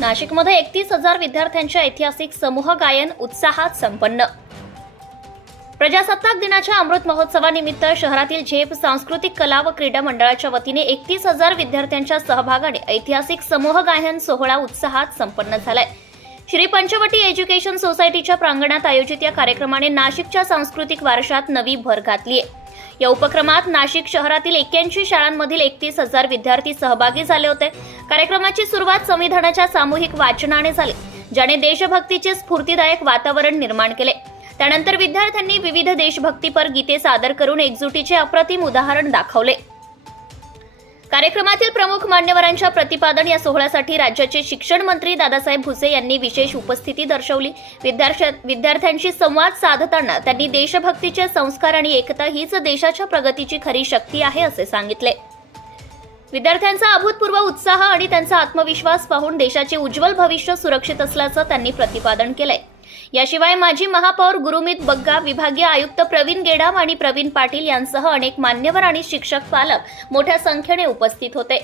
नाशिकमध्ये एकतीस हजार विद्यार्थ्यांच्या ऐतिहासिक समूह गायन उत्साहात संपन्न. प्रजासत्ताक दिनाच्या अमृत महोत्सवानिमित्त शहरातील झेप सांस्कृतिक कला व क्रीडा मंडळाच्या वतीने एकतीस हजार विद्यार्थ्यांच्या सहभागाने ऐतिहासिक समूह गायन सोहळा उत्साहात संपन्न झालाय. श्री पंचवटी एज्युकेशन सोसायटीच्या प्रांगणात आयोजित या कार्यक्रमाने नाशिकच्या सांस्कृतिक वारशात नवी भर घातली आहे या उपक्रमात नाशिक शहरातील एक्क्याऐंशी शाळांमधील एकतीस हजार विद्यार्थी सहभागी झाले होते. कार्यक्रमाची सुरुवात संविधानाच्या सामूहिक वाचनाने झाली ज्याने देशभक्तीचे स्फूर्तीदायक वातावरण निर्माण केले. त्यानंतर विद्यार्थ्यांनी विविध देशभक्तीपर गीते सादर करून एकजुटीचे अप्रतिम उदाहरण दाखवले. कार्यक्रमातील प्रमुख मान्यवरांच्या प्रतिपादन या सोहळ्यासाठी राज्याचे शिक्षण मंत्री दादासाहेब भुसे यांनी विशेष उपस्थिती दर्शवली. विद्यार्थ्या विद्यार्थ्यांशी संवाद साधताना त्यांनी देशभक्तीचे संस्कार आणि एकता हीच देशाच्या प्रगतीची खरी शक्ती आहे असे सांगितले. विद्यार्थ्यांचा अभूतपूर्व उत्साह आणि त्यांचा आत्मविश्वास पाहून देशाचे उज्ज्वल भविष्य सुरक्षित असल्याचं त्यांनी प्रतिपादन केलंय. याशिवाय माजी महापौर गुरुमित बग्गा विभागीय आयुक्त प्रवीण गेडाम आणि प्रवीण पाटील यांसह अनेक मान्यवर आणि शिक्षक पालक मोठ्या संख्येने उपस्थित होते.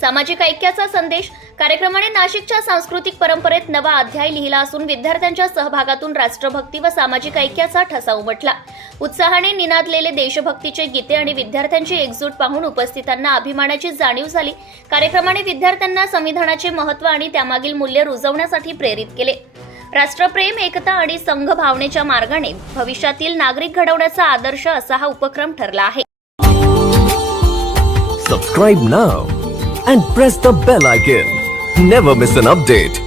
सामाजिक ऐक्याचा संदेश कार्यक्रमाने नाशिकच्या सांस्कृतिक परंपरेत नवा अध्याय लिहिला असून विद्यार्थ्यांच्या सहभागातून राष्ट्रभक्ती व सामाजिक ऐक्याचा ठसा उमटला. उत्साहाने निनादलेले देशभक्तीचे गीते आणि विद्यार्थ्यांची एकजूट पाहून उपस्थितांना अभिमानाची जाणीव झाली. कार्यक्रमाने विद्यार्थ्यांना संविधानाचे महत्त्व आणि त्यामागील मूल्य रुजवण्यासाठी प्रेरित केले. राष्ट्रप्रेम एकता आणि संघ भावनेच्या मार्गाने भविष्यातील नागरिक घडवण्याचा आदर्श असा हा उपक्रम ठरला आहे. Subscribe now and press the bell icon never miss an update